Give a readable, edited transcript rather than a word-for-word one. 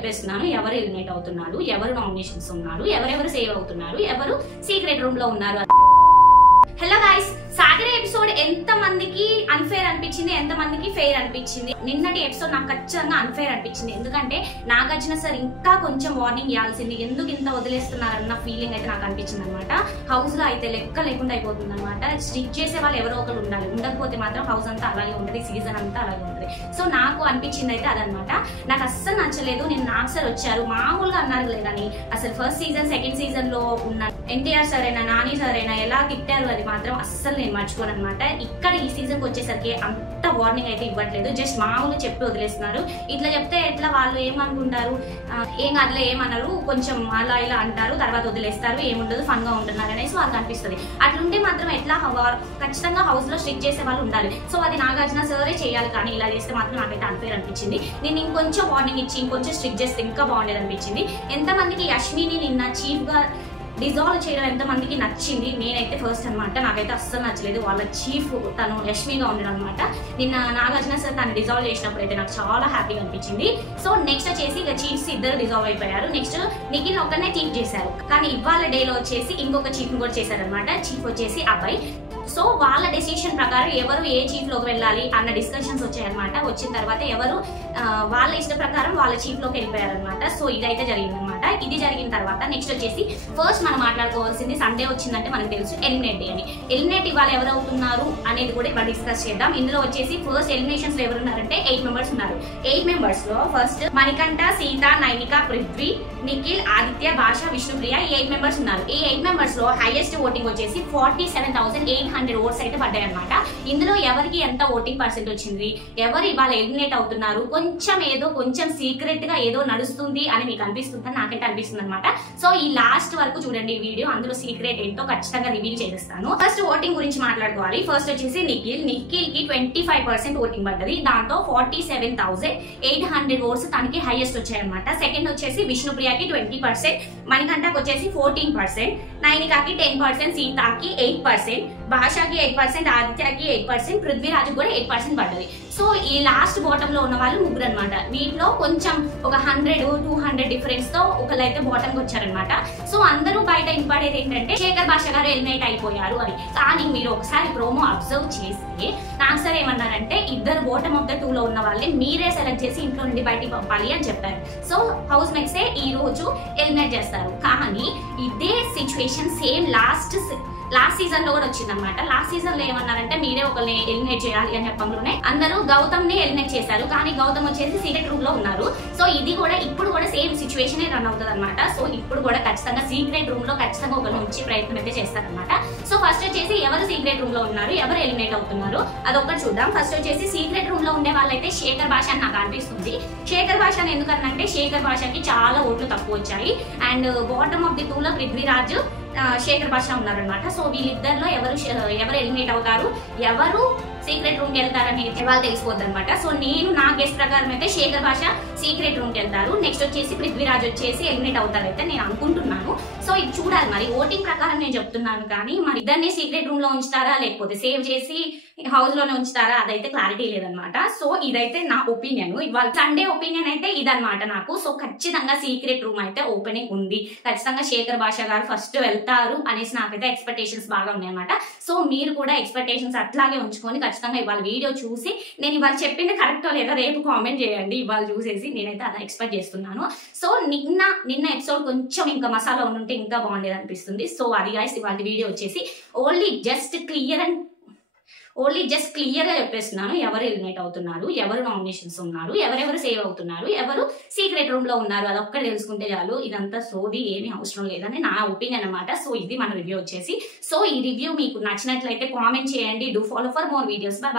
చెప్పేస్తున్నాను ఎవరు ఎలిమినేట్ అవుతున్నారు, ఎవరు నామినేషన్స్ ఉన్నారు, ఎవరెవరు సేవ్ అవుతున్నారు, ఎవరు సీక్రెట్ రూమ్ లో ఉన్నారు. హలో గైస్, సాగరే ఎపిసోడ్ ఎంత మందికి అన్ఫేర్ అనిపించింది, ఎంత మందికి ఫెయిర్ అనిపించింది? నిన్నటి ఎపిసోడ్ నాకు ఖచ్చితంగా అన్ఫేర్ అనిపించింది. ఎందుకంటే నాగార్జున సార్ ఇంకా కొంచెం వార్నింగ్ ఇవ్వాల్సింది, ఎందుకు ఇంత వదిలేస్తున్నారన్న ఫీలింగ్ అయితే నాకు అనిపించింది అనమాట. హౌస్ లో అయితే లెక్క లేకుండా అయిపోతుంది అనమాట. స్ట్రిక్ చేసే వాళ్ళు ఎవరో ఒకరు ఉండాలి, ఉండకపోతే మాత్రం హౌస్ అంతా అలాగే ఉంటుంది, సీజన్ అంతా అలాగే ఉంటుంది. సో నాకు అనిపించింది అయితే అదనమాట. నాకు అస్సలు నచ్చలేదు. నేను నాగ్ సార్ వచ్చారు మామూలుగా అన్నారు లేదని, అసలు ఫస్ట్ సీజన్ సెకండ్ సీజన్ లో ఉన్న ఎన్టీఆర్ సార్ అయినా నాని సార్ అయినా ఎలా తిట్టారు అది మాత్రం అస్సలు నేను మర్చిపోను అనమాట. ఇక్కడ ఈ సీజన్ కి వచ్చేసరికి అంత వార్నింగ్ అయితే ఇవ్వట్లేదు, జస్ట్ మామూలు చెప్పి వదిలేస్తున్నారు. ఇట్లా చెప్తే ఎట్లా వాళ్ళు ఏమనుకుంటారు, ఏం కాదులే ఏమన్నారు, కొంచెం అలా ఇలా అంటారు, తర్వాత వదిలేస్తారు, ఏముండదు ఫన్ గా ఉంటున్నారు అనేసి వాళ్ళకి అనిపిస్తుంది. అట్లుంటే మాత్రం ఎట్లా ఖచ్చితంగా హౌస్ లో స్ట్రిక్ చేసే వాళ్ళు ఉండాలి. సో అది నాగార్జున సరే చేయాలి, కానీ ఇలా చేస్తే మాత్రం నాకైతే అన్ఫేర్ అనిపించింది. నేను ఇంకొంచెం వార్నింగ్ ఇచ్చి ఇంకొంచెం స్ట్రిక్ చేస్తే ఇంకా బాగుండేది అనిపించింది. ఎంతమందికి యష్మిని నిన్న చీఫ్ గా డిజాల్వ్ చేయడం ఎంతమందికి నచ్చింది? నేనైతే ఫస్ట్ అనమాట, నాకైతే అస్సలు నచ్చలేదు. వాళ్ళ చీఫ్ తను యష్మిగా ఉండడం అనమాట. నిన్న నాగార్జున సార్ తను డిజాల్వ్ చేసినప్పుడు అయితే నాకు చాలా హ్యాపీగా అనిపించింది. సో నెక్స్ట్ వచ్చేసి ఇక చీఫ్స్ ఇద్దరు డిజాల్వ్ అయిపోయారు. నెక్స్ట్ నిఖిల్ ఒక్కనే చీఫ్ చేశారు, కానీ ఇవాళ డేలో వచ్చేసి ఇంకొక చీఫ్ కూడా చేశారనమాట. చీఫ్ వచ్చేసి అబ్బాయి. సో వాళ్ళ డెసిషన్ ప్రకారం ఎవరు ఏ చీఫ్ లోకి వెళ్ళాలి అన్న డిస్కషన్స్ వచ్చాయన్నమాట. వచ్చిన తర్వాత ఎవరు వాళ్ళ ఇష్ట ప్రకారం వాళ్ళ చీఫ్ లోకి వెళ్ళిపోయారనమాట. సో ఇదైతే జరిగిందనమాట. ఇది జరిగిన తర్వాత నెక్స్ట్ వచ్చేసి ఫస్ట్ మనం మాట్లాడుకోవాల్సింది, సండే వచ్చిందంటే మనకు తెలుసు ఎలిమినేట్ డే అని. ఎలిమినేట్ ఇవాళ ఎవరు అవుతున్నారు అనేది కూడా ఇక్కడ డిస్కస్ చేద్దాం. ఇందులో వచ్చేసి ఫస్ట్ ఎలిమినేషన్స్ లో ఎవరున్నారంటే 8 మెంబర్స్ ఉన్నారు. 8 మెంబర్స్ లో ఫస్ట్ మణికంఠ, సీత, నైనిక, పృథ్వీ, నిఖిల్, ఆదిత్య, భాష, విష్ణుప్రియ, ఈ 8 మెంబర్స్ ఉన్నారు. ఈ 8 మెంబర్స్ లో హైయెస్ట్ ఓటింగ్ వచ్చేసి 47,800 ఓట్స్ అయితే పడ్డాయి అనమాట. ఇందులో ఎవరికి ఎంత ఓటింగ్ పర్సెంట్ వచ్చింది, ఎవరు ఇవాళ ఎలిమినేట్ అవుతున్నారు, కొంచెం సీక్రెట్ గా ఏదో నడుస్తుంది అని మీకు అనిపిస్తుందని నాకైతే అనిపిస్తుంది అనమాట. సో ఈ లాస్ట్ వరకు చూడండి ఈ వీడియో, అందులో సీక్రెట్ ఏంటో ఖచ్చితంగా రివీల్ చేసేస్తాను. ఫస్ట్ ఓటింగ్ గురించి మాట్లాడుకోవాలి. ఫస్ట్ వచ్చేసి నిఖిల్ కి 25% ఓటింగ్ పడ్డది. దాంతో 47,800 ఓట్స్ తనకి హైయెస్ట్ వచ్చాయన్నమాట. సెకండ్ వచ్చేసి విష్ణుప్రియకి 20%, మణికంఠకి వచ్చేసి 14%, నైనికాకి 10%, సీతాకి 8%, భాషకి 8%, ఆదిత్యకి 8%, పృథ్వీరాజు కూడా 8% పడ్డది. సో ఈ లాస్ట్ బాటమ్ లో ఉన్న వాళ్ళు ముగ్గురు అనమాట. వీటిలో కొంచెం ఒక 100-200 డిఫరెన్స్ తో ఒకళ్ళైతే బాటమ్ కి వచ్చారనమాట. సో అందరూ బయట ఇంపాడేది ఏంటంటే శేఖర్ భాష గారు ఎలిమినేట్ అయిపోయారు అని. కానీ మీరు ఒకసారి ప్రోమో అబ్జర్వ్ చేస్తే నాకు సార్ ఏమన్నారంటే ఇద్దరు బాటమ్ ఆఫ్ ద 2 లో ఉన్న వాళ్ళని మీరే సెలెక్ట్ చేసి ఇంట్లో నుండి బయటికి పంపాలి అని చెప్పారు. సో హౌస్ మేట్స్ ఈ రోజు ఎలిమినేట్ చేస్తారు. కానీ ఇదే సిచ్యువేషన్ సేమ్ లాస్ట్ సీజన్ లో కూడా వచ్చింది అనమాట. లాస్ట్ సీజన్ లో ఏమన్నారంటే మీరే ఒకరిని ఎలిమినేట్ చేయాలి అని చెప్పంలోనే అందరూ గౌతమ్ ని ఎలిమినేట్ చేశారు. కానీ గౌతమ్ వచ్చేసి సీక్రెట్ రూమ్ లో ఉన్నారు. సో ఇది కూడా ఇప్పుడు కూడా సేమ్ సిచ్యువేషన్ రన్ అవుతుంది అనమాట. సో ఇప్పుడు కూడా ఖచ్చితంగా సీక్రెట్ రూమ్ లో ఖచ్చితంగా ఒకరిని ఉంచి ప్రయత్నం అయితే చేస్తారనమాట. సో ఫస్ట్ వచ్చేసి ఎవరు సీక్రెట్ రూమ్ లో ఉన్నారు, ఎవరు ఎలిమినేట్ అవుతున్నారు అదొక్కటి చూద్దాం. ఫస్ట్ వచ్చేసి సీక్రెట్ రూమ్ లో ఉండే వాళ్ళైతే శేఖర్ భాష అని నాకు అనిపిస్తుంది. శేఖర్ భాష అని ఎందుకనంటే శేఖర్ భాషకి చాలా ఓట్లు తక్కువ వచ్చాయి. అండ్ బాటమ్ ఆఫ్ ది 2 లో పృథ్వీరాజ్, శేఖర్ భాష ఉన్నారనమాట. సో వీళ్ళిద్దరిలో ఎవరు ఎలిమినేట్ అవుతారు, ఎవరు సీక్రెట్ రూమ్ కి వెళ్తారని వాళ్ళు తెలిసిపోద్ది అనమాట. సో నేను నా గెస్ట్ ప్రకారం అయితే శేఖర్ భాష సీక్రెట్ రూమ్ కి వెళ్తారు. నెక్స్ట్ వచ్చేసి పృథ్వీరాజ్ వచ్చేసి ఎలిమినేట్ అవుతారైతే నేను అనుకుంటున్నాను. సో ఇది చూడాలి, మరి ఓటింగ్ ప్రకారం నేను చెప్తున్నాను. కానీ మరి ఇద్దరిని సీక్రెట్ రూమ్ లో ఉంచుతారా లేకపోతే సేవ్ చేసి హౌస్ లోనే ఉంచుతారా అదైతే క్లారిటీ లేదనమాట. సో ఇదైతే నా ఒపీనియన్, ఇవాళ సండే ఒపీనియన్ అయితే ఇదనమాట నాకు. సో ఖచ్చితంగా సీక్రెట్ రూమ్ అయితే ఓపెనింగ్ ఉంది, ఖచ్చితంగా శేఖర్ భాష గారు ఫస్ట్ వెళ్తారు అనేసి నాకైతే ఎక్స్పెక్టేషన్స్ బాగా ఉన్నాయి అనమాట. సో మీరు కూడా ఎక్స్పెక్టేషన్స్ అట్లాగే ఉంచుకొని ఖచ్చితంగా ఇవాళ వీడియో చూసి నేను ఇవాళ చెప్పింది కరెక్టో లేదో రేపు కామెంట్ చేయండి. ఇవాళ చూసేసి నేనైతే అలా ఎక్స్పెక్ట్ చేస్తున్నాను. సో నిన్న ఎపిసోడ్ కొంచెం ఇంకా మసాలా ఉంటే ఇంకా బాగుండేది అనిపిస్తుంది. సో అది గైస్ ఇవాళ వీడియో వచ్చేసి ఓన్లీ జస్ట్ క్లియర్ గా చెప్పేస్తున్నాను ఎవరు ఎలిమినేట్ అవుతున్నారు, ఎవరు నామినేషన్స్ ఉన్నారు, ఎవరెవరు సేవ్ అవుతున్నారు, ఎవరు సీక్రెట్ రూమ్ లో ఉన్నారు అదొక్కటి తెలుసుకుంటే చాలు. ఇదంతా సోది ఏమీ అవసరం లేదని నా ఒపీనియన్ అనమాట. సో ఇది మన రివ్యూ వచ్చేసి. సో ఈ రివ్యూ మీకు నచ్చినట్లయితే కామెంట్ చేయండి. Do follow for more videos. By.